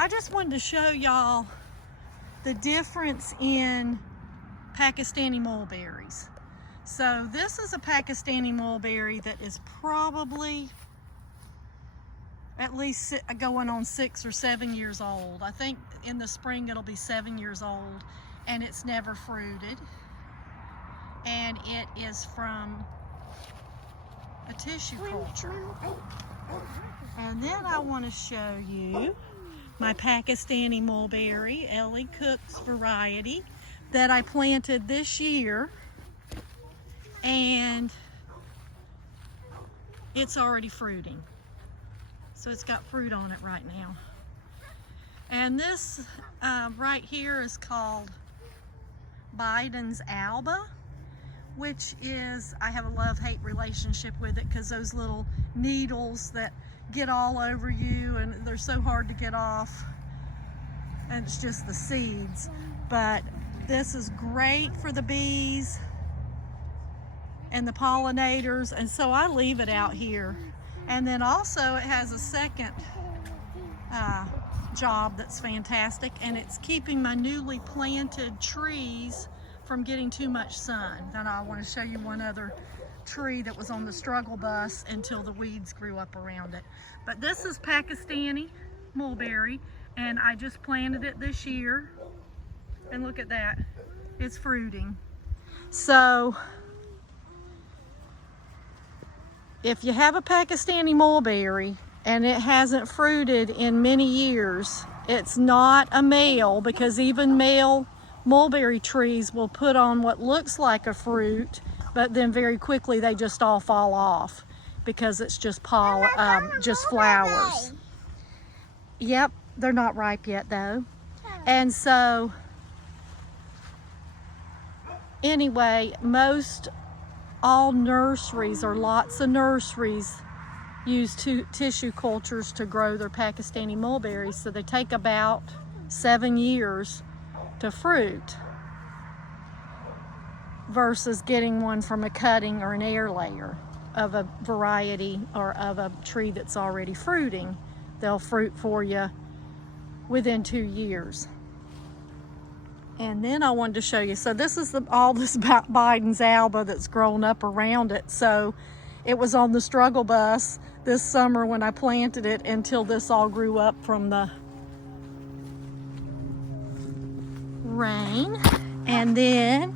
I just wanted to show y'all the difference in Pakistani mulberries. So this is a Pakistani mulberry that is probably at least going on 6 or 7 years old. I think in the spring it'll be 7 years old, and it's never fruited. And it is from a tissue culture. And then I want to show you my Pakistani mulberry, Ellie Cooke's variety, that I planted this year. And it's already fruiting. So it's got fruit on it right now. And this right here is called Biden's Alba, which is, I have a love-hate relationship with it because those little needles that get all over you and they're so hard to get off, and it's just the seeds. But this is great for the bees and the pollinators, and so I leave it out here. And then also it has a second job that's fantastic, and it's keeping my newly planted trees from getting too much sun. Then I want to show you one other tree that was on the struggle bus until the weeds grew up around it. But this is Pakistani mulberry, and I just planted it this year, and look at that, it's fruiting. So if you have a Pakistani mulberry and it hasn't fruited in many years, it's not a male, because even male mulberry trees will put on what looks like a fruit, but then very quickly they just all fall off because it's just just flowers. Yep, they're not ripe yet though. And so anyway, all nurseries, or lots of nurseries, use tissue cultures to grow their Pakistani mulberries. So they take about 7 years to fruit versus getting one from a cutting or an air layer of a variety or of a tree that's already fruiting. They'll fruit for you within 2 years. And then I wanted to show you, so this is all this about Biden's Alba that's grown up around it. So it was on the struggle bus this summer when I planted it until this all grew up from the rain. And then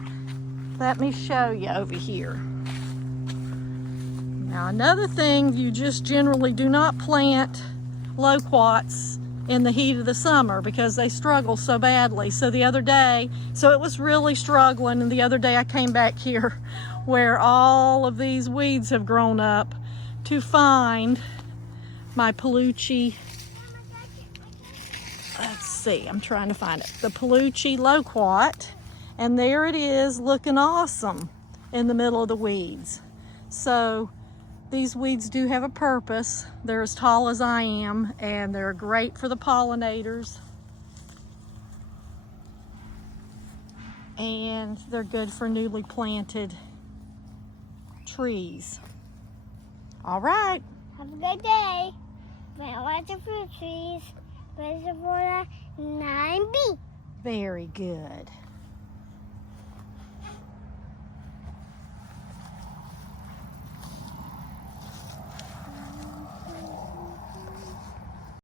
let me show you over here. Now another thing, you just generally do not plant loquats in the heat of the summer because they struggle so badly. So the other day, so it was really struggling, and the other day I came back here where all of these weeds have grown up to find my Palucci, let's see, I'm trying to find it, the Palucci loquat, and there it is looking awesome in the middle of the weeds. So these weeds do have a purpose. They're as tall as I am, and they're great for the pollinators. And they're good for newly planted trees. All right. Have a good day. Plant lots of fruit trees. Reservoir 9B. Very good.